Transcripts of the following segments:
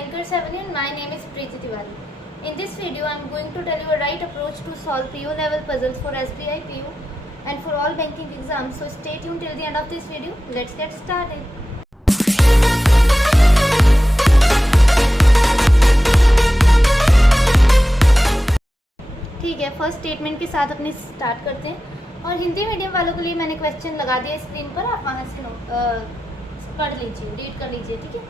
Anchor 7 and my name is Preeti Tiwari. In this video, I am going to tell you a right approach to solve PO level puzzles for SBI PO and for all banking exams. So stay tuned till the end of this video. Let's get started. ठीक है, first statement के साथ अपने start करते हैं और Hindi medium वालों के लिए मैंने क्वेश्चन लगा दिया स्क्रीन पर, आप वहाँ से पढ़ लीजिए, रीड कर लीजिए. ठीक है.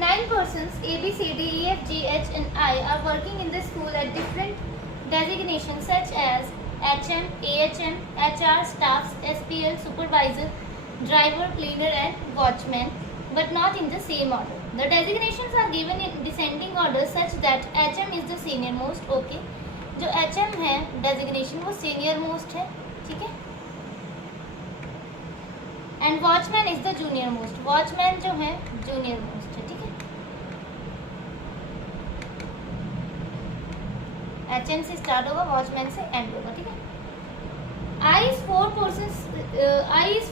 9 persons A, B, C, D, E, F, G, H and I are working in the school at different designations such as HM, AHM, HR, staffs, SPL, supervisor, driver, cleaner and watchman, but not in the same order. The designations are given in descending order such that HM is the senior most. Okay. जो HM है designation वो senior most है. ठीक है. And watchman is the junior most. Watchman जो है junior most है. ठीक है. HM से स्टार्ट होगा, वॉचमैन से एंड होगा. ठीक है. I is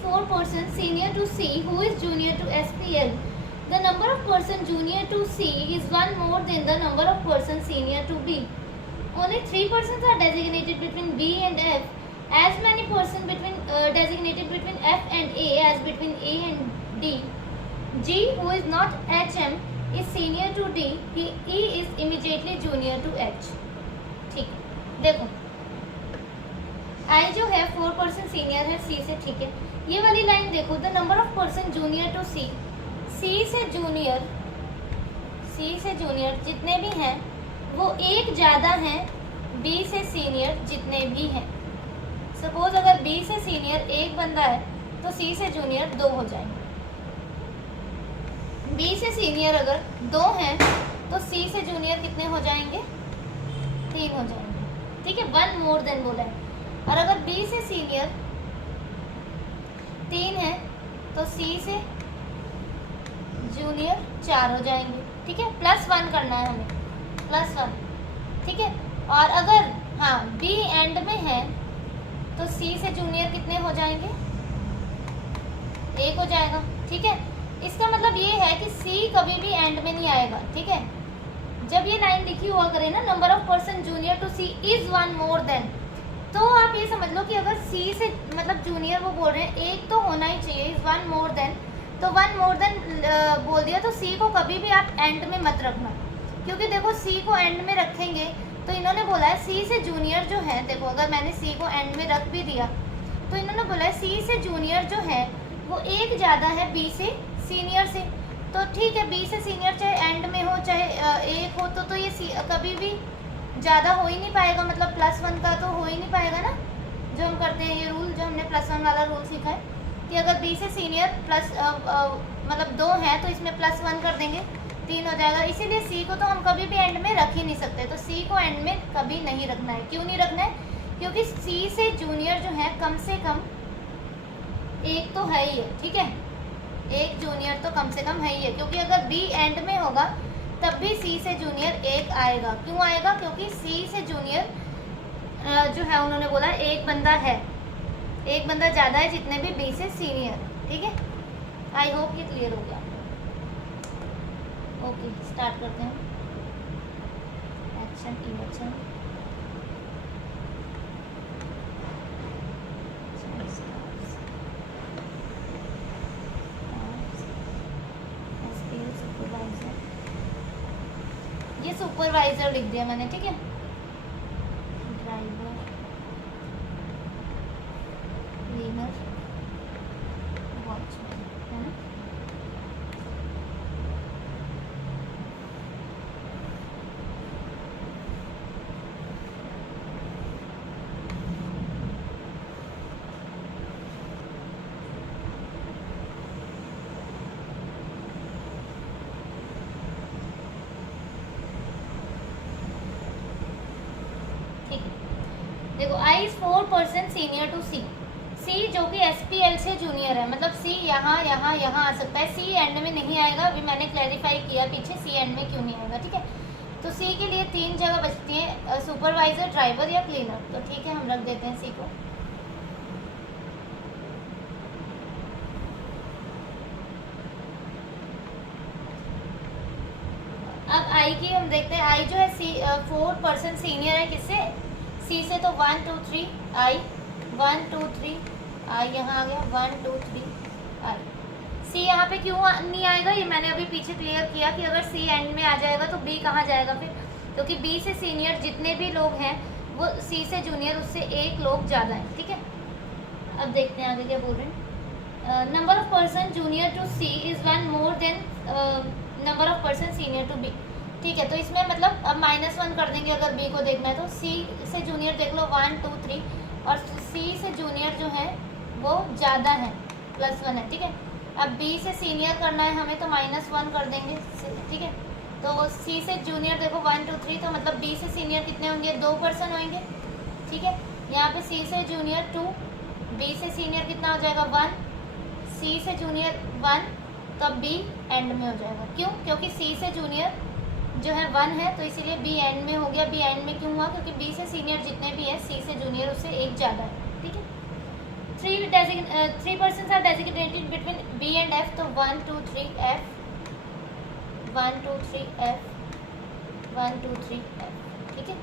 4 persons senior to C who is junior to SPL. The number of persons junior to C is one more than the number of persons senior to B. Only 3 persons are designated between B and F. As many persons designated between F and A as between A and D. G, who is not HM, is senior to D. E is immediately junior to H. ठीक है. देखो, I जो है 4 person senior है C से. ठीक है. ये वाली लाइन देखो, the number of person junior to C. C से जूनियर जितने भी हैं वो एक ज़्यादा हैं B से सीनियर जितने भी हैं. सपोज अगर B से सीनियर एक बंदा है तो C से जूनियर 2 हो जाएंगे. B से सीनियर अगर 2 हैं तो C से जूनियर कितने हो जाएंगे? 3 हो जाएंगे. ठीक है. 1 मोर देन बोला है. और अगर B से सीनियर 3 है तो C से जूनियर 4 हो जाएंगे. ठीक है. +1 करना है हमें, +1. ठीक है. और अगर B एंड में है तो C से जूनियर कितने हो जाएंगे? 1 हो जाएगा. ठीक है. इसका मतलब ये है कि C कभी भी एंड में नहीं आएगा. ठीक है. जब ये लाइन लिखी हुआ करे ना, number of person junior to C is 1 more than, तो आप ये समझ लो कि अगर C से मतलब जूनियर वो बोल रहे हैं एक तो होना ही चाहिए, इज 1 मोर देन, तो 1 मोर देन बोल दिया तो C को कभी भी आप एंड में मत रखना. क्योंकि देखो C को एंड में रखेंगे तो इन्होंने बोला है C से जूनियर जो है, देखो अगर मैंने C को एंड में रख भी दिया तो इन्होंने बोला है C से जूनियर जो है वो एक ज़्यादा है B से सीनियर से. तो ठीक है, B से सीनियर चाहे एंड में हो चाहे एक हो तो ये कभी भी ज़्यादा हो ही नहीं पाएगा. मतलब +1 का तो हो ही नहीं पाएगा ना, जो हम करते हैं ये रूल, जो हमने +1 वाला रूल सीखा है कि अगर B से सीनियर मतलब 2 है तो इसमें +1 कर देंगे, 3 हो जाएगा. इसीलिए C को तो हम कभी भी एंड में रख ही नहीं सकते. तो C को एंड में कभी नहीं रखना है. क्यों नहीं रखना है? क्योंकि C से जूनियर जो है कम से कम एक तो है ही है. ठीक है. एक जूनियर तो कम से कम है ही है. क्योंकि अगर B एंड में होगा तब भी C से जूनियर 1 आएगा. क्यों आएगा? क्योंकि C से जूनियर जो है उन्होंने बोला एक बंदा है, एक बंदा ज़्यादा है जितने भी B से सीनियर. ठीक है. आई होप ये क्लियर हो गया. ओके, स्टार्ट करते हैं. एक्शन इमोशन ये सुपरवाइजर लिख दिया मैंने. ठीक है. ड्राइवर, क्लीनर, वॉचमैन है ना. देखो, I is 4 person senior to C. C जो कि SPL से जूनियर है, मतलब C यहाँ आ सकता है. C एंड में नहीं आएगा. अभी मैंने क्लैरिफाई किया पीछे C एंड में क्यों नहीं आएगा. ठीक है. तो C के लिए 3 जगह बचती है, सुपरवाइजर, ड्राइवर या क्लीनर. तो ठीक है, हम रख देते हैं C को. आई की हम देखते हैं, आई जो है सी 4% सीनियर है किससे, सी से। तो 1 2 3 आई, 1 2 3 आई, यहाँ आ गया 1 2 3 आई। सी यहाँ पे क्यों नहीं आएगा, ये मैंने अभी पीछे क्लियर किया कि अगर सी एंड में आ जाएगा तो बी कहाँ जाएगा फिर, क्योंकि बी से सीनियर जितने भी लोग हैं वो सी से जूनियर उससे एक लोग ज़्यादा है, ठीक है। अब देखते हैं आगे क्या बोल रहे हैं। Number of person junior to C is 1 more than number of person senior to B, ठीक है। तो इसमें मतलब अब -1 कर देंगे अगर बी को देखना है तो। सी से जूनियर देख लो 1 2 3, और सी से जूनियर जो है वो ज़्यादा है, +1 है, ठीक है। अब बी से सीनियर करना है हमें तो -1 कर देंगे, ठीक है। तो सी से जूनियर देखो 1 2 3, तो मतलब बी से सीनियर कितने होंगे, 2 पर्सन होंगे, ठीक है। यहाँ पे सी से जूनियर 2, बी से सीनियर कितना हो जाएगा 1, सी से जूनियर 1, तो अब बी एंड में हो जाएगा। क्यों, क्योंकि सी से जूनियर जो है 1 है तो इसीलिए बी एंड में हो गया। बी एंड में क्यों हुआ, क्योंकि बी से सीनियर जितने भी है सी से जूनियर उससे एक ज़्यादा है, ठीक है। 3 persons are designated between B and F, तो 1 2 3 एफ, 1 2 3 एफ, 1 2 3 एफ, ठीक है।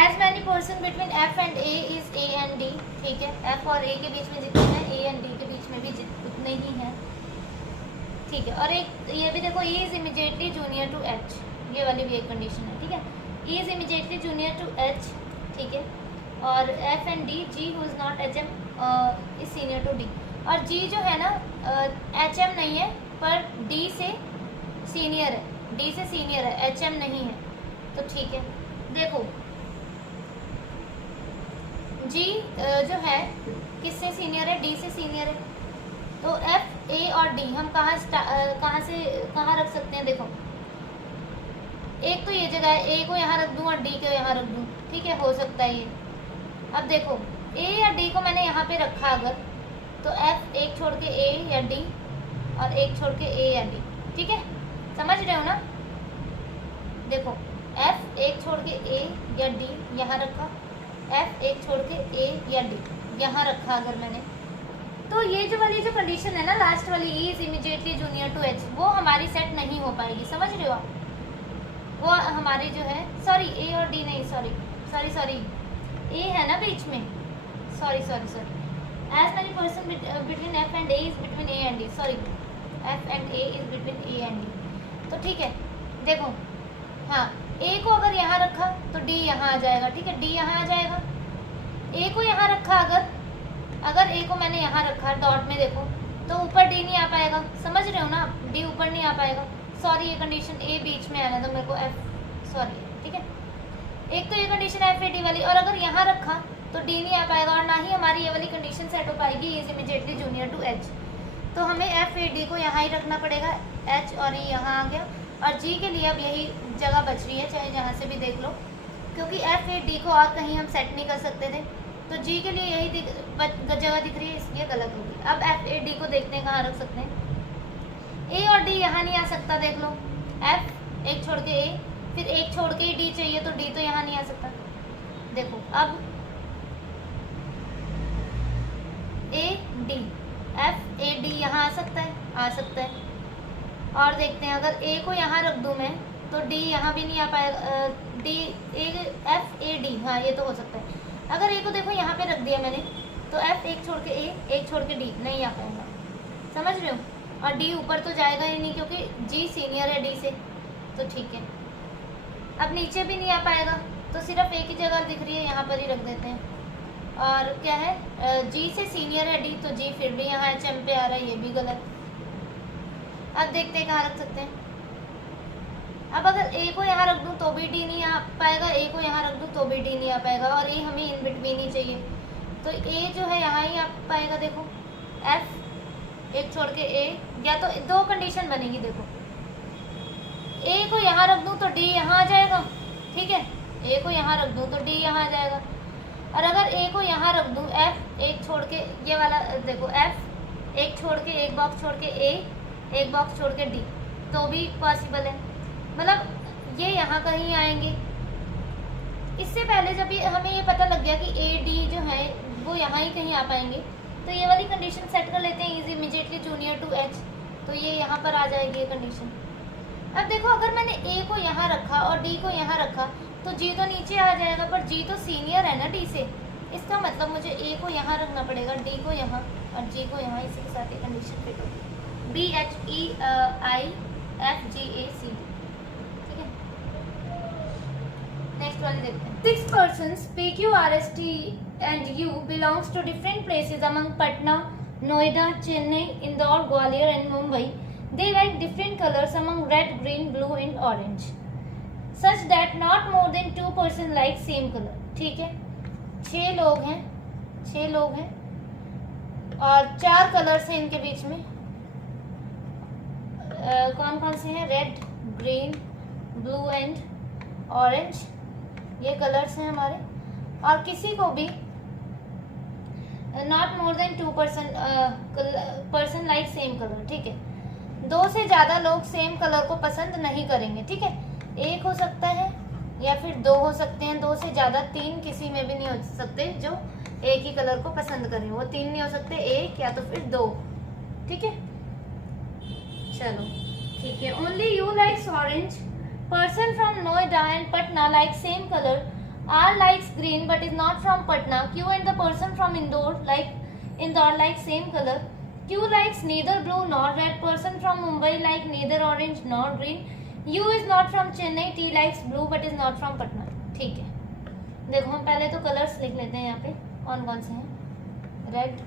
As many person between F and A is A and D, ठीक है। एफ और ए के बीच में जितने हैं ए एंड डी के बीच में भी उतने ही हैं, ठीक है। और एक ये भी देखो, E is immediately junior to H, ये वाली भी एक कंडीशन है, ठीक है। E is immediately junior to H, ठीक है। और F and D, G who is not H M is senior to D, और जी जो है ना एच एम नहीं है पर डी से सीनियर है, डी से सीनियर है, एच एम नहीं है, तो ठीक है। देखो जी जो है किससे सीनियर है, डी से सीनियर है, तो एफ ए और डी हम कहाँ से कहाँ रख सकते हैं। देखो एक तो ये जगह है, ए को यहाँ रख दूँ और डी को यहाँ रख दूँ, ठीक है, हो सकता है ये। अब देखो ए या डी को मैंने यहाँ पे रखा अगर, तो एफ एक छोड़ के ए या डी और एक छोड़ के ए या डी, ठीक है, समझ रहे हो ना। देखो एफ एक छोड़ के ए या डी यहाँ रखा, एफ एक छोड़ के ए या डी यहाँ रखा अगर मैंने, तो ये जो वाली जो कंडीशन है ना लास्ट वाली, E is immediately junior to H, वो हमारी सेट नहीं हो पाएगी, समझ रहे हो आप। वो हमारी जो है, सॉरी ए और डी नहीं, सॉरी ए है ना बीच में, sorry as many person between F and A is between A and D, sorry F and A is between A and D, तो ठीक है। देखो हाँ, ए को अगर यहाँ रखा तो डी यहाँ आ जाएगा, ठीक है, डी यहाँ आ जाएगा। ए को यहाँ रखा अगर ए को मैंने यहाँ रखा डॉट में, देखो तो ऊपर डी नहीं आ पाएगा, समझ रहे हो ना आप, डी ऊपर नहीं आ पाएगा। सॉरी ये कंडीशन ए बीच में आना तो मेरे को एफ, सॉरी, ठीक है। एक तो ये कंडीशन एफ ए डी वाली, और अगर यहाँ रखा तो डी नहीं आ पाएगा, और ना ही हमारी ये वाली कंडीशन सेट हो पाएगी, is immediately junior to H. तो हमें एफ ए डी को यहाँ ही रखना पड़ेगा, एच और ई यहाँ आ गया, और जी के लिए अब यही जगह बच रही है, चाहे जहाँ से भी देख लो, क्योंकि एफ ए डी को और कहीं हम सेट नहीं कर सकते थे, तो जी के लिए यही जगह दिख रही है, इसलिए गलत होगी। अब एफ ए डी को देखते हैं कहाँ रख सकते हैं। ए और डी यहाँ नहीं आ सकता, देख लो, एफ एक छोड़ के ए, फिर एक छोड़ के ही डी चाहिए, तो डी तो यहाँ नहीं आ सकता। देखो अब A D, F A D यहाँ आ सकता है, और देखते हैं अगर ए को यहाँ रख दूँ मैं तो डी यहाँ भी नहीं आ पाएगा, D A F A D, हाँ ये तो हो सकता है। अगर ए को देखो यहाँ पे रख दिया मैंने, तो एफ एक छोड़ के ए, एक छोड़ के डी नहीं आ पाएगा, समझ रहे हो। और डी ऊपर तो जाएगा ही नहीं क्योंकि जी सीनियर है डी से, तो ठीक है। अब नीचे भी नहीं आ पाएगा, तो सिर्फ एक ही जगह दिख रही है, यहाँ पर ही रख देते हैं। और क्या है, जी से सीनियर है डी, तो जी फिर भी यहाँ एच एम पे आ रहा है, ये भी गलत। अब देखते हैं कहाँ रख सकते हैं। अब अगर ए को यहाँ रख दूँ तो भी डी नहीं आ पाएगा, ए को यहाँ रख दूँ तो भी डी नहीं आ पाएगा, और ए हमें इन बिटवीन ही चाहिए, तो ए जो है यहाँ ही आ पाएगा। देखो एफ एक छोड़ के ए, या तो दो कंडीशन बनेगी, देखो ए को यहाँ रख दूँ तो डी यहाँ आ जाएगा, ठीक है, ए को यहाँ रख दूँ तो डी यहाँ आ जाएगा। और अगर ए को यहाँ रख दूँ, एफ एक छोड़ के, ये वाला देखो, एफ एक छोड़ के एक बॉक्स छोड़ के ए, एक बॉक्स छोड़ के डी, तो भी पॉसिबल है, मतलब ये यहाँ कहीं आएंगे। इससे पहले जब ये हमें ये पता लग गया कि ए डी जो है वो यहाँ ही कहीं आ पाएंगे, तो ये वाली कंडीशन सेट कर लेते हैं, is immediately junior to H, तो ये यहाँ पर आ जाएगी ये कंडीशन। अब देखो अगर मैंने ए को यहाँ रखा और डी को यहाँ रखा तो जी तो नीचे आ जाएगा, पर जी तो सीनियर है ना डी से। इसका मतलब मुझे ए को यहाँ रखना पड़ेगा, डी को यहाँ और जी को यहाँ। इसी के साथ ये कंडीशन फिट होगी। B H E I F G A C D. ठीक है, नेक्स्ट वाली देखते हैं। 6 persons P Q R S T and U belongs to different places among Patna, Noida, Chennai, Indore, Gwalior and Mumbai. They like different colors among red, green, blue and orange, such that not more than 2 persons like same color. ठीक है, 6 लोग हैं और 4 colours हैं इनके बीच में। कौन कौन से हैं? Red, green, blue and orange, ये कलर्स हैं हमारे। और किसी को भी not more than 2 person like same colour. ठीक है, 2 से ज़्यादा लोग सेम कलर को पसंद नहीं करेंगे। ठीक है, 1 हो सकता है या फिर 2 हो सकते हैं, 2 से ज़्यादा 3 किसी में भी नहीं हो सकते जो एक ही कलर को पसंद करें। वो 3 नहीं हो सकते, 1 या तो फिर 2। ठीक है, चलो ठीक है। Only U likes orange, person from Noida and Patna like same colour, R likes green but is not from Patna, Q and the person from Indore like same colour, Q likes neither blue nor red, person from Mumbai like neither orange nor green, U is not from Chennai, T likes blue but is not from Patna। ठीक है, देखो हम पहले तो colours लिख लेते हैं यहाँ पे कौन कौन से हैं। Red,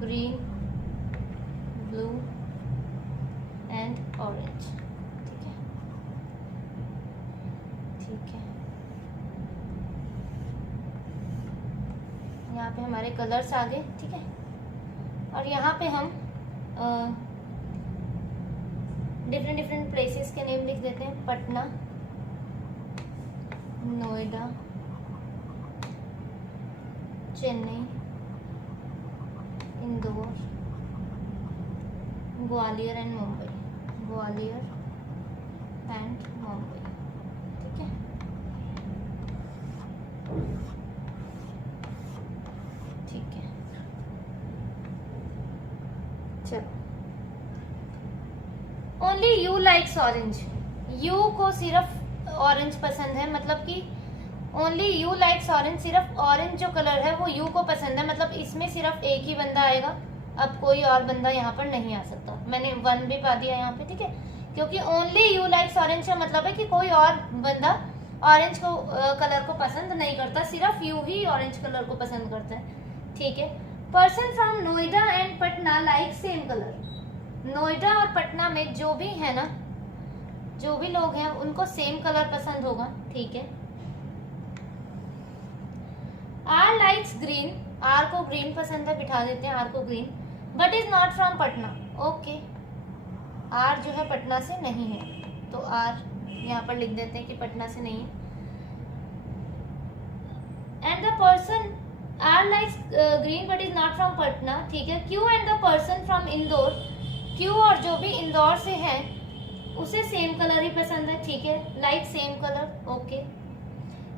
green, blue and orange. ठीक है, ठीक है, यहाँ पे हमारे कलर्स आ गए। ठीक है, और यहाँ पे हम डिफरेंट प्लेसेस के नेम लिख देते हैं। पटना, नोएडा, चेन्नई, इंदौर, ग्वालियर एंड मुंबई। ग्वालियर एंड मुंबई। ठीक है, ठीक है, चलो। Only U likes orange, you को सिर्फ ऑरेंज पसंद है, मतलब कि ओनली यू लाइक्स ऑरेंज, सिर्फ ऑरेंज जो कलर है वो यू को पसंद है, मतलब इसमें सिर्फ एक ही बंदा आएगा। अब कोई और बंदा यहाँ पर नहीं आ सकता। मैंने 1 भी पा दिया यहाँ पे। ठीक है, क्योंकि ओनली यू लाइक्स ऑरेंज का मतलब है कि कोई और बंदा ऑरेंज को कलर को पसंद नहीं करता, सिर्फ यू ही ऑरेंज कलर को पसंद करता है। ठीक है, person from Noida and Patna like same colour, Noida और पटना में जो भी है ना, जो भी लोग हैं उनको सेम कलर पसंद होगा। ठीक है, आर लाइक्स ग्रीन, आर को ग्रीन पसंद है, बिठा देते हैं आर को green, but is not from Patna. Okay, R जो है पटना से नहीं है, तो आर यहाँ पर लिख देते हैं कि पटना से नहीं है। And the person R likes green but is not from Patna. ठीक है, Q and the person from Indore, Q और जो भी इंदौर से है उसे सेम कलर ही पसंद है। ठीक है, like same colour. Okay,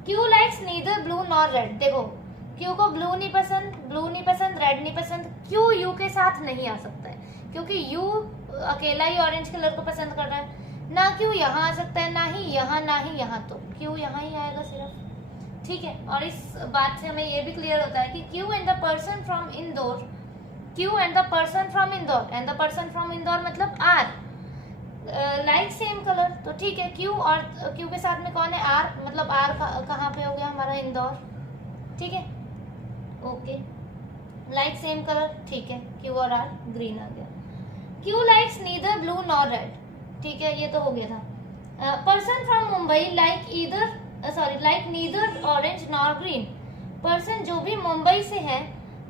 Q likes neither blue nor red, देखो क्यू को ब्लू नहीं पसंद, रेड नहीं पसंद। क्यू यू के साथ नहीं आ सकता है क्योंकि यू अकेला ही ऑरेंज कलर को पसंद कर रहा है। ना क्यू यहाँ आ सकता है, ना ही यहाँ, तो क्यू यहाँ ही आएगा सिर्फ। ठीक है, और इस बात से हमें ये भी क्लियर होता है कि Q and the person from Indore, Q and the person from Indore, and the person from Indore मतलब आर लाइक सेम कलर। तो ठीक है, क्यू और क्यू के साथ में कौन है? आर, मतलब आर कहाँ पे हो गया हमारा? इंदौर। ठीक है, ओके, लाइक सेम कलर। ठीक है, क्यू और आर ग्रीन आ गया। Q likes neither blue nor red. ठीक है, ये तो हो गया था। Person from Mumbai like neither orange nor green, person जो भी मुंबई से है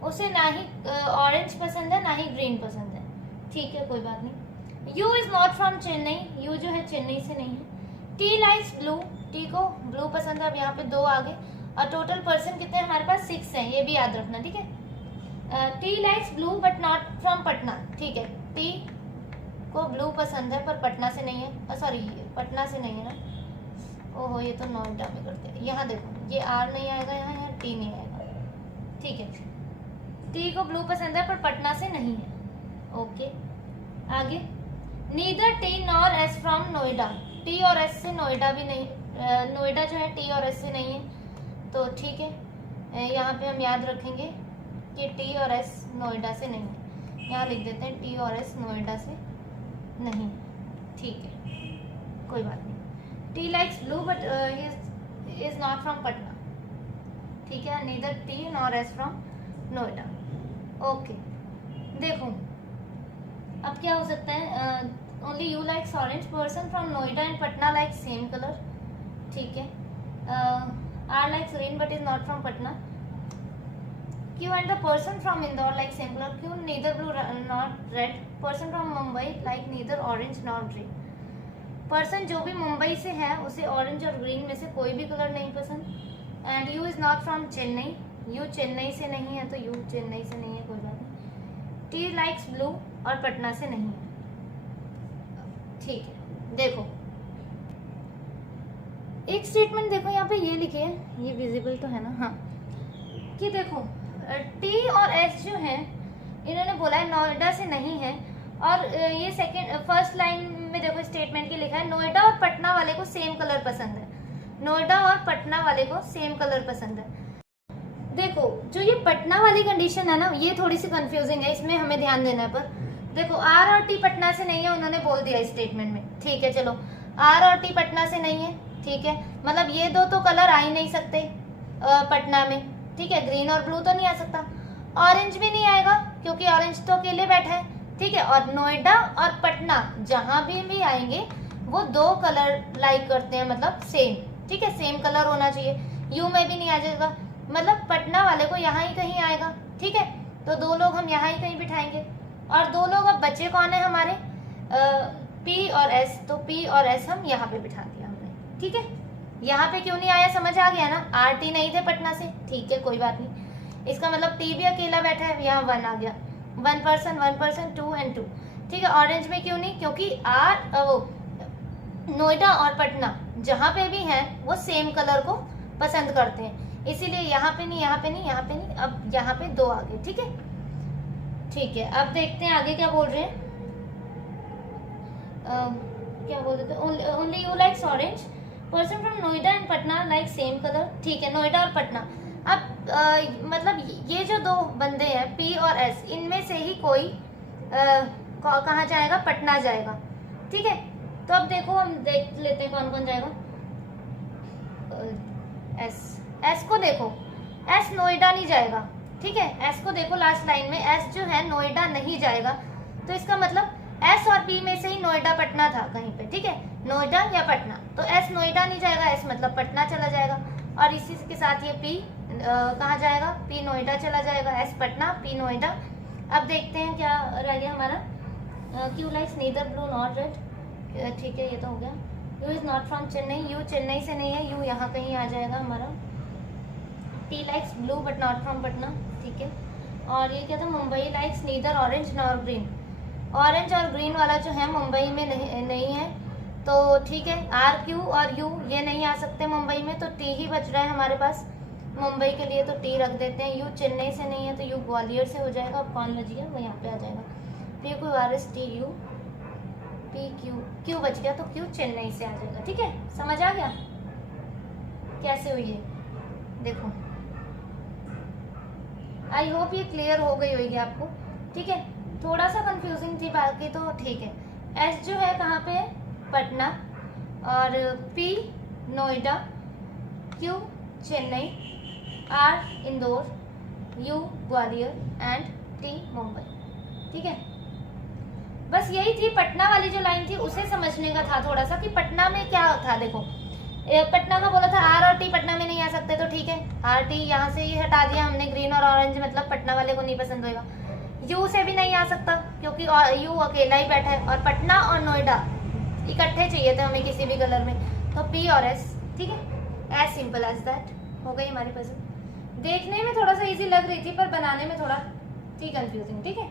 उसे ना ही ऑरेंज पसंद है ना ही ग्रीन पसंद है। ठीक है, कोई बात नहीं। You is not from Chennai, you जो है चेन्नई से नहीं है। टी लाइक्स ब्लू, टी को ब्लू पसंद है। अब यहाँ पे 2 आ गए और टोटल पर्सन कितने हमारे पास? 6 हैं, ये भी याद रखना। ठीक है, T likes blue but not from Patna. ठीक है, टी को ब्लू पसंद है पर पटना से नहीं है, सॉरी पटना से नहीं है ना, ओहो ये तो नोएडा में करते हैं। यहाँ देखो, ये आर नहीं आएगा, यहाँ टी नहीं आएगा। ठीक है, टी को ब्लू पसंद है पर पटना से नहीं है। ओके, आगे neither T nor S from Noida, T और एस से नोएडा भी नहीं, नोएडा जो है टी और एस से नहीं है, तो ठीक है यहाँ पे हम याद रखेंगे कि टी और एस नोएडा से नहीं है। यहाँ लिख देते हैं टी और एस नोएडा से नहीं, ठीक है कोई बात नहीं। T likes blue but is not from Patna, ठीक है, neither T nor S from Noida. Okay देखो अब क्या हो सकता है, only U likes orange, person from Noida and Patna like same colour, ठीक है, R likes green but is not from Patna. Q and the person from Indore like same colour, Q neither blue not red, person from Mumbai like neither orange not green. Person जो भी मुंबई से है उसे orange और green में से कोई भी कलर नहीं पसंद। And you is not from Chennai, you Chennai से नहीं है तो यू चेन्नई से नहीं है, कोई बात नहीं। टी लाइक्स ब्लू और पटना से नहीं है, ठीक है। देखो एक स्टेटमेंट देखो यहाँ पे ये लिखे है, ये विजिबल तो है ना, हाँ, कि देखो टी और एस जो है इन्होंने बोला है नोएडा से नहीं है, और ये सेकंड फर्स्ट लाइन में देखो स्टेटमेंट की लिखा है नोएडा और पटना वाले को सेम कलर पसंद है, नोएडा और पटना वाले को सेम कलर पसंद है। देखो जो ये पटना वाली कंडीशन है ना ये थोड़ी सी कंफ्यूजिंग है, इसमें हमें ध्यान देना है। पर देखो आर और टी पटना से नहीं है, उन्होंने बोल दिया स्टेटमेंट में, ठीक है चलो आर और टी पटना से नहीं है, ठीक है, मतलब ये दो तो कलर आ ही नहीं सकते पटना में, ठीक है, ग्रीन और ब्लू तो नहीं आ सकता, ऑरेंज भी नहीं आएगा क्योंकि ऑरेंज तो अकेले बैठा है, ठीक है, और नोएडा और पटना जहां भी आएंगे वो दो कलर लाइक करते हैं, मतलब सेम, ठीक है, सेम कलर होना चाहिए। यू में भी नहीं आ जाएगा, मतलब पटना वाले को यहाँ ही कहीं आएगा, ठीक है, तो दो लोग हम यहाँ ही कहीं बिठाएंगे, और दो लोग अब बच्चे कौन है हमारे, पी और एस, तो पी और एस हम यहाँ पे बिठा दिया हमने, ठीक है। यहाँ पे क्यों नहीं आया समझ आ गया ना, आर टी नहीं थे पटना से, ठीक है कोई बात नहीं, इसका मतलब टी भी अकेला बैठा है, यहाँ वन आ गया, one person two and two, ठीक है। ऑरेंज में क्यों नहीं, क्योंकि आर वो नोएडा और पटना जहाँ पे भी हैं वो सेम कलर को पसंद करते हैं, इसीलिए यहाँ पे नहीं, यहाँ पे नहीं, यहाँ पे नहीं, अब यहाँ पे दो आ गए, ठीक है, ठीक है। अब देखते हैं आगे क्या बोल रहे हैं, क्या बोल रहे थे, only U likes orange, person from Noida and Patna like same colour, ठीक है, नोएडा और पटना। अब मतलब ये जो दो बंदे हैं पी और एस, इनमें से ही कोई कहाँ जाएगा, पटना जाएगा, ठीक है। तो अब देखो हम देख लेते हैं कौन कौन जाएगा। एस को देखो, एस नोएडा नहीं जाएगा, ठीक है, एस को देखो लास्ट लाइन में, एस जो है नोएडा नहीं जाएगा, तो इसका मतलब एस और पी में से ही नोएडा पटना था कहीं पे, ठीक है, नोएडा या पटना, तो एस नोएडा नहीं जाएगा, एस मतलब पटना चला जाएगा, और इसी के साथ ये पी कहाँ जाएगा, पी नोएडा चला जाएगा, एस पटना पी नोएडा। अब देखते हैं क्या रह गया हमारा, Q likes neither blue not red, ठीक है ये तो हो गया। You is not from Chennai, you Chennai से नहीं है, यू यहाँ कहीं आ जाएगा हमारा। T likes blue but not from Patna, ठीक है। और ये क्या था, Mumbai likes neither orange nor green, orange और ग्रीन वाला जो है मुंबई में नहीं है, तो ठीक है, आर क्यू और यू ये नहीं आ सकते मुंबई में, तो टी ही बच रहा है हमारे पास मुंबई के लिए, तो टी रख देते हैं। यू चेन्नई से नहीं है तो यू ग्वालियर से हो जाएगा, अब कौन बच गया वो यहाँ पे आ जाएगा, P Q R S T U, P Q बच गया, तो क्यू चेन्नई से आ जाएगा, ठीक है, समझ आ गया कैसे हुई है। देखो आई होप ये क्लियर हो गई होगी आपको, ठीक है, थोड़ा सा कंफ्यूजिंग थी बाकी तो ठीक है। एस जो है कहाँ पे, पटना, और P Noida, Q Chennai, R Indore, U Gwalior and T Mumbai, ठीक है। बस यही थी पटना वाली जो लाइन थी, उसे समझने का था थोड़ा सा कि पटना में क्या था। देखो पटना का बोला था आर और टी पटना में नहीं आ सकते, तो ठीक है, आर टी यहाँ से ही हटा दिया हमने, ग्रीन और ऑरेंज मतलब पटना वाले को नहीं पसंद होगा। यू से भी नहीं आ सकता क्योंकि यू अकेला ही बैठा है, और पटना और नोएडा इकट्ठे चाहिए थे हमें किसी भी कलर में, तो पी और एस, ठीक है, एज सिंपल एज दैट हो गई हमारी पसंद। देखने में थोड़ा सा इजी लग रही थी पर बनाने में थोड़ा थी कंफ्यूजिंग, ठीक है।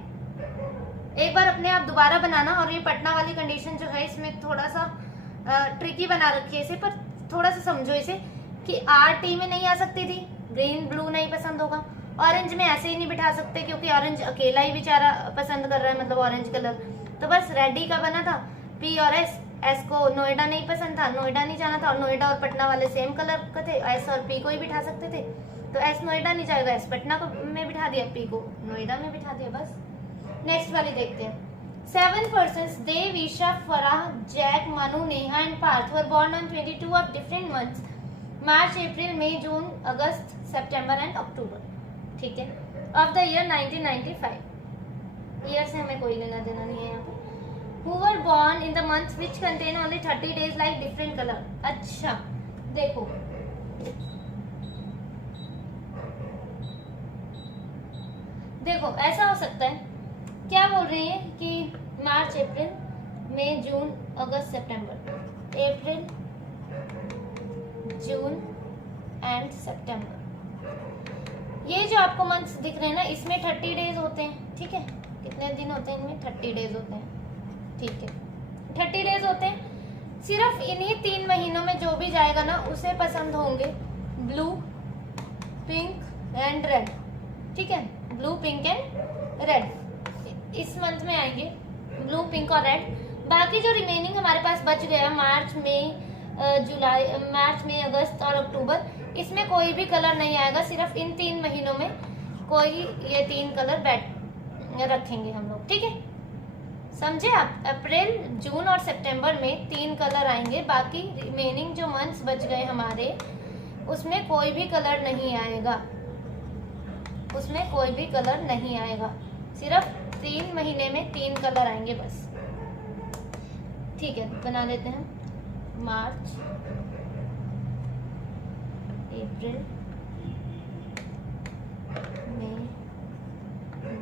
एक बार अपने आप दोबारा बनाना, और ये पटना वाली कंडीशन जो है इसमें थोड़ा सा ट्रिकी बना रखी है इसे, पर थोड़ा सा समझो इसे कि आर टी में नहीं आ सकती थी, ग्रीन ब्लू नहीं पसंद होगा, ऑरेंज में ऐसे ही नहीं बिठा सकते क्योंकि ऑरेंज अकेला ही बेचारा पसंद कर रहा है, मतलब ऑरेंज कलर, तो बस रेड ही का बना था, पी और एस। एस को नोएडा नहीं पसंद था, नोएडा नहीं जाना था, और नोएडा और पटना वाले सेम कलर का थे, एस और पी को ही बिठा सकते थे। तो एस नोएडा नहीं जाएगा, एस पटना को में बिठा दिया, पी को नोएडा में बिठा दिया, बस। नेक्स्ट वाली देखते हैं। 7 persons, Dev, Isha, Farah, Jack, Manu, Neha and Parth were born on 22 of different months, March, April, May, June, August, September and October, ठीक है, ऑफ द ईयर 1995। ईयर से हमें कोई लेना देना नहीं है यहाँ पे। Who were born in the months which contain only 30 days like different color। अच्छा देखो, देखो ऐसा हो सकता है, क्या बोल रही है कि मार्च, April, May, June, August, September, April, June and सितंबर। ये जो आपको मंथ्स दिख रहे हैं ना, इसमें 30 डेज होते हैं, ठीक है, कितने दिन होते हैं इनमें, 30 डेज होते हैं, ठीक है, 30 डेज होते हैं। सिर्फ इन्हीं 3 महीनों में जो भी जाएगा ना उसे पसंद होंगे ब्लू, पिंक एंड रेड, ठीक है, ब्लू, पिंक एंड रेड इस मंथ में आएंगे, ब्लू, पिंक और रेड। बाकी जो रिमेनिंग हमारे पास बच गया, मार्च, मई, जुलाई, मार्च, मई, अगस्त और अक्टूबर, इसमें कोई भी कलर नहीं आएगा। सिर्फ इन 3 महीनों में कोई ये 3 कलर रखेंगे हम लोग, ठीक है, समझे आप। अप्रैल, जून और सितंबर में 3 कलर आएंगे, बाकी रिमेनिंग जो मंथ्स बच गए हमारे उसमें कोई भी कलर नहीं आएगा, उसमें कोई भी कलर नहीं आएगा। सिर्फ 3 महीने में 3 कलर आएंगे बस, ठीक है। बना लेते हैं, मार्च, April, May,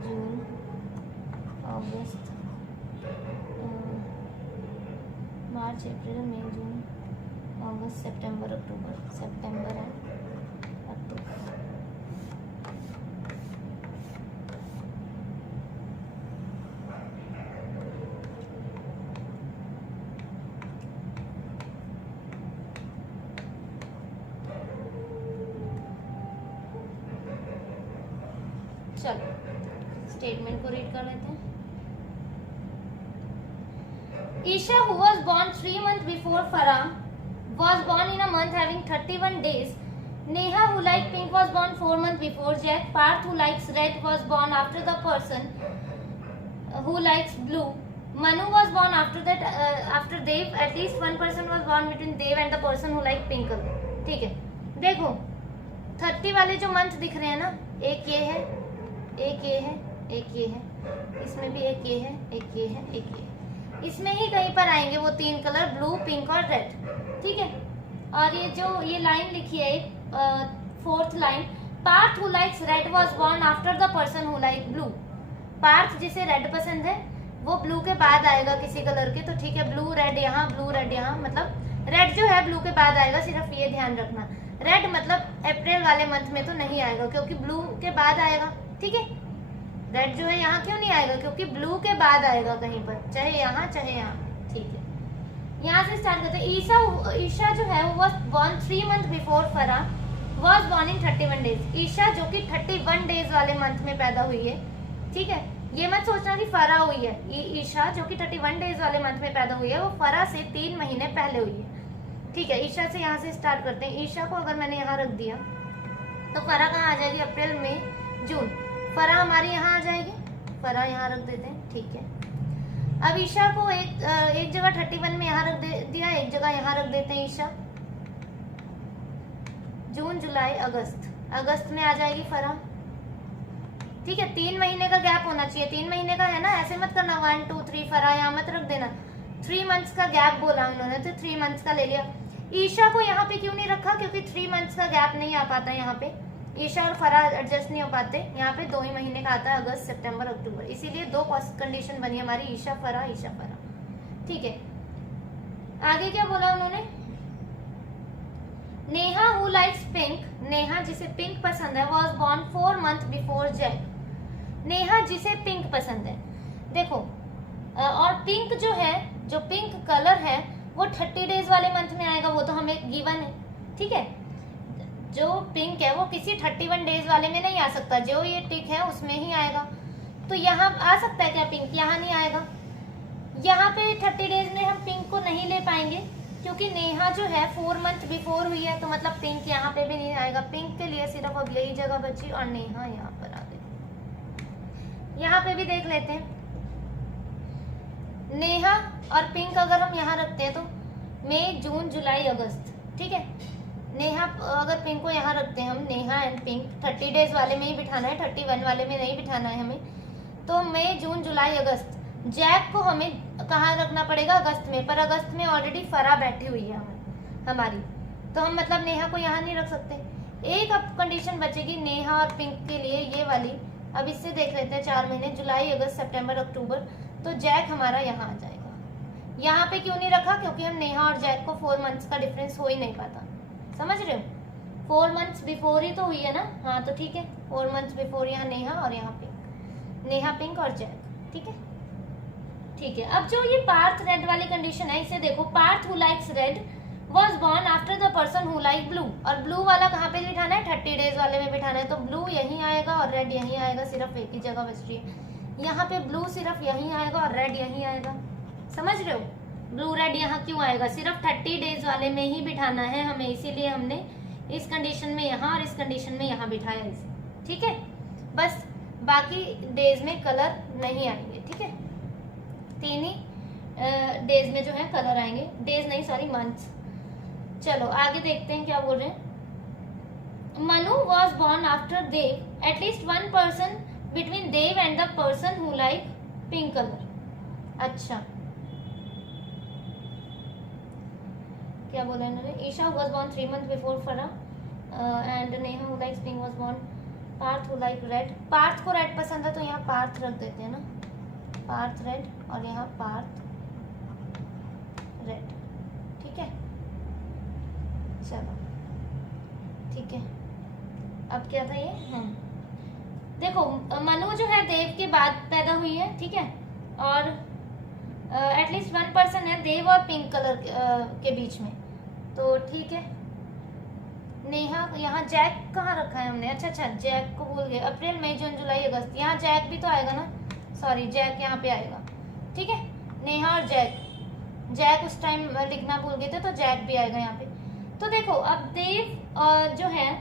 June, August, March, April, May, June, August, September, October, September and अक्टूबर। चलो स्टेटमेंट को रीड कर लेते हैं। Isha, who was born 3 months before Farah, was born in a month having 31 days. Neha, who liked pink, was born 4 months before Jack. Parth, who likes red, was born after the person who likes blue. Manu was born after that, after Dev. At least one person was born between Dev and the person who liked pink color. ठीक है, देखो 30 वाले जो month दिख रहे हैं ना, एक ये है, एक ये है, एक ये है, इसमें भी एक ये है, एक ये है, एक ये है, इसमें ही कहीं पर आएंगे वो 3 कलर, ब्लू, पिंक और रेड, ठीक है। और ये जो ये लाइन लिखी है, 4th line, Parth who likes red was born after the person who like blue. Parth जिसे रेड पसंद है वो ब्लू के बाद आएगा किसी कलर के, तो ठीक है, ब्लू रेड यहाँ, ब्लू रेड यहाँ, मतलब रेड जो है ब्लू के बाद आएगा, सिर्फ ये ध्यान रखना। रेड मतलब अप्रैल वाले मंथ में तो नहीं आएगा क्योंकि ब्लू के बाद आएगा, ठीक है। रेड जो है यहाँ क्यों नहीं आएगा, क्योंकि ब्लू के बाद आएगा कहीं पर, चाहे यहाँ चाहे यहाँ, ठीक है। यहाँ से स्टार्ट करते हैं। ईशा जो है वो born 3 months before फरा, was born in 31 days। Isha जो कि 31 डेज वाले मंथ में पैदा हुई है, ठीक है। ये मत सोचना कि फरा हुई है, ये ईशा जो कि 31 डेज वाले मंथ में पैदा हुई है वो फरा से 3 महीने पहले हुई है, ठीक है। ईशा से यहाँ से स्टार्ट करते हैं। ईशा को अगर मैंने यहाँ रख दिया तो फरा कहाँ आ जाएगी, अप्रैल, मई, जून। फरा हमारी यहाँ आ जाएगी, फरा यहाँ रख देते हैं, ठीक है। अब ईशा को एक जगह 31 में यहाँ रख दिया, एक जगह यहाँ रख देते हैं ईशा। जून, जुलाई, अगस्त में आ जाएगी फरा, ठीक है। 3 महीने का गैप होना चाहिए, 3 महीने का है ना, ऐसे मत करना 1 2 3 फरा यहाँ मत रख देना। 3 मंथ्स का गैप बोला उन्होंने तो 3 मंथ्स का ले लिया। ईशा को यहाँ पे क्यों नहीं रखा, क्योंकि 3 मंथ्स का गैप नहीं आ पाता यहाँ पे, ईशा और फरा एडजस्ट नहीं हो पाते, यहाँ पे 2 ही महीने का आता है, अगस्त, सितंबर, अक्टूबर, इसीलिए 2 कंडीशन बनी हमारी, ईशा फरा, ठीक है। आगे क्या बोला उन्होंने, Neha who likes pink, Neha जिसे पिंक पसंद है, was born 4 months before Jack. Neha जिसे पिंक पसंद है, देखो, और पिंक जो है, जो पिंक कलर है वो 30 डेज वाले मंथ में आएगा, वो तो हमें गिवन है, ठीक है। जो पिंक है वो किसी 31 डेज वाले में नहीं आ सकता, जो ये टिक है उसमें ही आएगा। तो यहाँ आ सकता है क्या पिंक, यहाँ नहीं आएगा। यहाँ पे 30 डेज में हम पिंक को नहीं ले पाएंगे क्योंकि नेहा जो है 4 मंथ बिफोर हुई है, तो मतलब पिंक यहाँ पे भी नहीं आएगा। पिंक के लिए सिर्फ अब यही जगह बची और नेहा यहाँ पर आ गई। यहाँ पे भी देख लेते हैं, नेहा और पिंक अगर हम यहाँ रखते हैं तो मई जून जुलाई अगस्त, ठीक है। नेहा अगर पिंक को यहाँ रखते हैं हम, नेहा एंड पिंक 30 डेज वाले में ही बिठाना है, 31 वाले में नहीं बिठाना है हमें। तो मई जून जुलाई अगस्त, जैक को हमें कहाँ रखना पड़ेगा, अगस्त में, पर अगस्त में ऑलरेडी फरा बैठी हुई है हमारी, तो हम मतलब नेहा को यहाँ नहीं रख सकते। एक अब कंडीशन बचेगी नेहा और पिंक के लिए, ये वाली। अब इससे देख लेते हैं 4 महीने, जुलाई अगस्त सितंबर अक्टूबर, तो जैक हमारा यहाँ आ जाएगा। यहाँ पे क्यों नहीं रखा, क्योंकि हम नेहा और जैक को 4 मंथ्स का डिफरेंस हो ही नहीं पाता, समझ रहे हो। 4 मंथ्स बिफोर ही तो हुई है ना, हाँ तो ठीक है, 4 मंथ्स बिफोर यहाँ नेहा और यहाँ पिंक, नेहा पिंक और जैक, ठीक है। ठीक है, अब जो ये पार्थ रेड वाली कंडीशन है, इसे देखो, Parth who likes red was born after the person who like blue, और ब्लू वाला कहाँ पे बिठाना है, 30 डेज वाले में बिठाना है, तो ब्लू यहीं आएगा और रेड यहीं आएगा, सिर्फ एक ही जगह बच रही है। यहाँ पे ब्लू सिर्फ यहीं आएगा और रेड यहीं आएगा, समझ रहे हो। ब्लू रेड यहाँ क्यों आएगा, सिर्फ 30 डेज वाले में ही बिठाना है हमें, इसीलिए हमने इस कंडीशन में यहाँ और इस कंडीशन में यहाँ बिठाया इसे, ठीक है। बस बाकी डेज में कलर नहीं आएंगे, ठीक है। 3 ही डेज में जो है कलर आएंगे, डेज नहीं सॉरी मंथ्स। चलो आगे देखते हैं क्या बोल रहे हैं। Manu was born after Dev, at least 1 person between Dev and the person who like pink colour. अच्छा क्या बोला इन्होंने, Isha was born 3 months before Farah and Neha who likes pink was born, Parth who like red, Parth को रेड पसंद है तो यहाँ पार्थ रख देते हैं ना, पार्थ रेड और यहाँ पार्थ रेड, ठीक है। चलो ठीक है, अब क्या था ये, देखो मनु जो है देव के बाद पैदा हुई है, ठीक है, और एटलीस्ट 1 पर्सन है देव और पिंक कलर के बीच में, तो ठीक है। नेहा, यहाँ जैक कहाँ रखा है हमने, अच्छा जैक को भूल गए, अप्रैल मई जून जुलाई अगस्त, यहाँ जैक भी तो आएगा ना, सॉरी जैक यहाँ पे आएगा, ठीक है। नेहा और जैक उस टाइम लिखना भूल गए थे, तो जैक भी आएगा यहाँ पे। तो देखो अब देव जो है,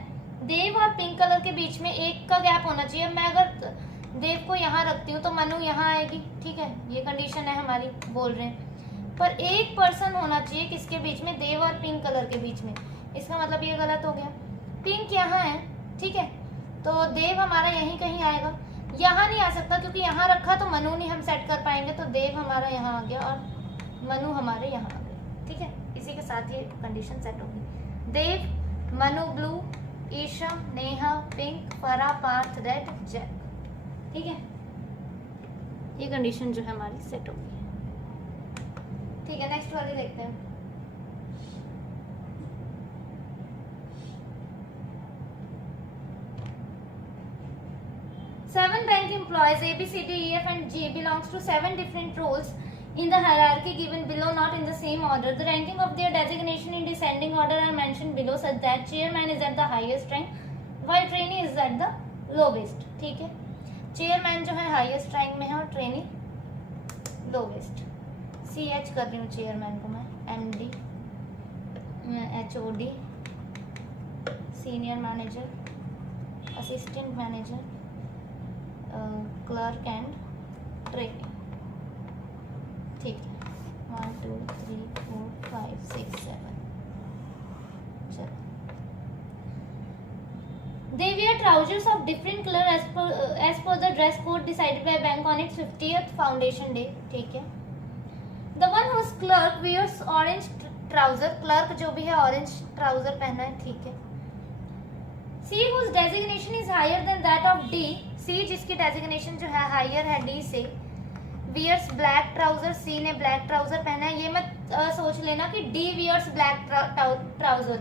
देव और पिंक कलर के बीच में एक का गैप होना चाहिए। मैं अगर देव को यहाँ रखती हूँ तो मनु यहाँ आएगी, ठीक है, ये कंडीशन है हमारी, बोल रहे हैं। पर एक पर्सन होना चाहिए किसके बीच में, देव और पिंक कलर के बीच में, इसका मतलब ये गलत हो गया। पिंक यहाँ है, ठीक है, तो देव हमारा यहीं कहीं आएगा, यहाँ नहीं आ सकता क्योंकि यहाँ रखा तो मनु नहीं हम सेट कर पाएंगे, तो देव हमारा यहाँ आ गया और मनु हमारे यहाँ आ गए, ठीक है। इसी के साथ ये कंडीशन सेट होगी। देव, मनु ब्लू, ईशा, नेहा पिंक, फरा पार्थ रेड, जैक, ठीक है। ये कंडीशन जो है हमारी सेट होगी, ठीक है। नेक्स्ट वाली देखते हैं। Seven bank employees A, B, C, D, E, F and G belongs to 7 different roles in the hierarchy given below, not in the same order. The ranking of their designation in descending order are mentioned below, such that chairman is at the highest rank while trainee is at the lowest, ठीक है। Chairman जो है highest rank में है और trainee lowest. CH कर रही हूँ चेयरमैन को मैं, MD, HOD, senior manager, assistant manager, clerk and trainee, ठीक है। 1 2 3 4 5 6 7, चलो। They wear trousers of different color as per the dress code decided by bank on its 50th foundation day, ठीक है। The one whose clerk wears orange trouser, clerk जो भी है orange trouser पहना है, ठीक है। C whose designation is higher than that of D, C जिसकी डेजिग्नेशन जो है हायर है D से, wears black trouser, C ने black trouser पहना है। ये मत सोच लेना कि D wears black trouser,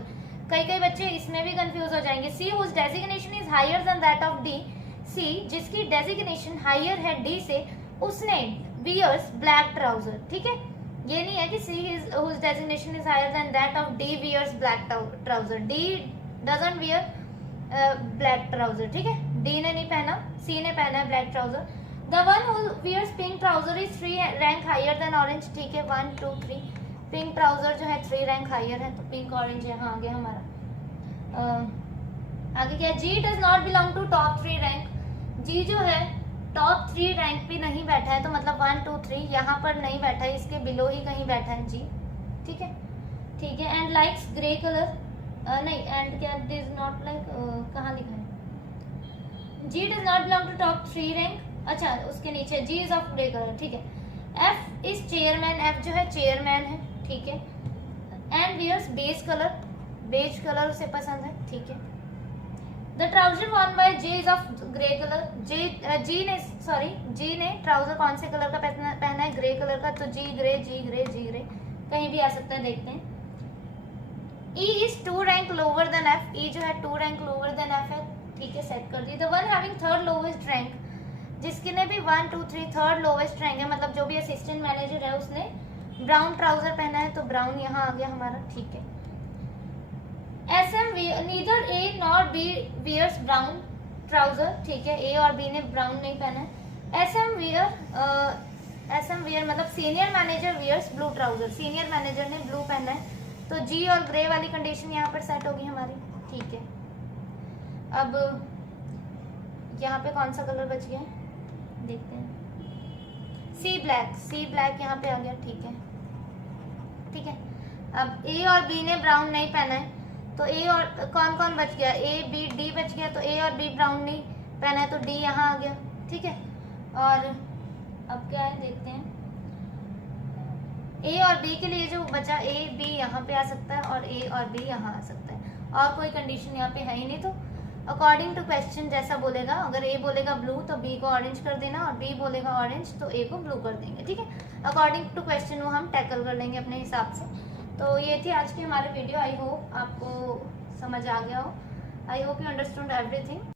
कई बच्चे इसमें भी कंफ्यूज हो जाएंगे। C whose designation is higher than that of D, C जिसकी डेजिग्नेशन हायर है D से, उसने wears black trouser, ठीक है। ये नहीं है कि C whose designation is higher than that of D wears black trouser, D doesn't wear black trouser, ठीक है। D ने नहीं पहना, C ने पहना है black trouser. The one who wears pink trouser is 3 rank higher than orange, ठीक है 1 2 3, पिंक ट्राउजर जो है 3 रैंक हायर है, तो पिंक ऑरेंज यहाँ आ गया हमारा। आगे क्या है, G does not belong to top 3 rank, G जो है टॉप 3 रैंक पे नहीं बैठा है, तो मतलब 1 2 3 यहाँ पर नहीं बैठा है, इसके बिलो ही कहीं बैठा है जी, ठीक है ठीक है। एंड लाइक्स ग्रे कलर, नहीं एंड क्या डिज नॉट लाइक, कहाँ लिखा है, G does not belong to top 3 rank, अच्छा उसके नीचे G is of grey colour, ठीक है। एफ इज चेयरमैन, एफ जो है चेयरमैन है, ठीक है। And wears beige colour, beige colour उसे पसंद है, ठीक है। The trouser worn by J is of grey colour, G ने ट्राउजर कौन से कलर का पहना है, ग्रे कलर का, तो G grey G grey G grey कहीं भी आ सकता है, देखते हैं। E is 2 rank lower than F, E जो है 2 रैंक लोअर देन एफ है, ठीक है सेट कर दी। The one having third lowest rank, जिसके ने भी 1 2 3 थर्ड लोवेस्ट रैंक है, मतलब जो भी असिस्टेंट मैनेजर है उसने ब्राउन ट्राउजर पहना है, तो ब्राउन यहाँ आ गया हमारा, ठीक है। Neither A nor B wears brown trouser, ठीक है, ए और बी ने ब्राउन नहीं पहना है। एसएम वियर मतलब senior manager wears blue trouser, senior manager ने ब्लू पहना है, तो जी और ग्रे वाली कंडीशन यहाँ पर सेट होगी हमारी, ठीक है। अब यहाँ पे कौन सा कलर बच गया देखते हैं, सी ब्लैक यहाँ पे आ गया, ठीक है ठीक है। अब ए और बी ने ब्राउन नहीं पहना है, तो ए और कौन कौन बच गया, ए बी डी बच गया, तो ए और बी ब्राउन नहीं पहना है, तो डी यहाँ आ गया, ठीक है। और अब क्या है देखते हैं, ए और बी के लिए जो बचा, ए बी यहाँ पे आ सकता है और ए और बी यहाँ आ सकता है, और कोई कंडीशन यहाँ पे है ही नहीं, तो अकॉर्डिंग टू क्वेश्चन जैसा बोलेगा, अगर ए बोलेगा ब्लू तो बी को ऑरेंज कर देना, और बी बोलेगा ऑरेंज तो ए को ब्लू कर देंगे, ठीक है। अकॉर्डिंग टू क्वेश्चन वो हम टैकल कर लेंगे अपने हिसाब से। तो ये थी आज की हमारी वीडियो, आई होप आपको समझ आ गया हो, I hope you understood everything.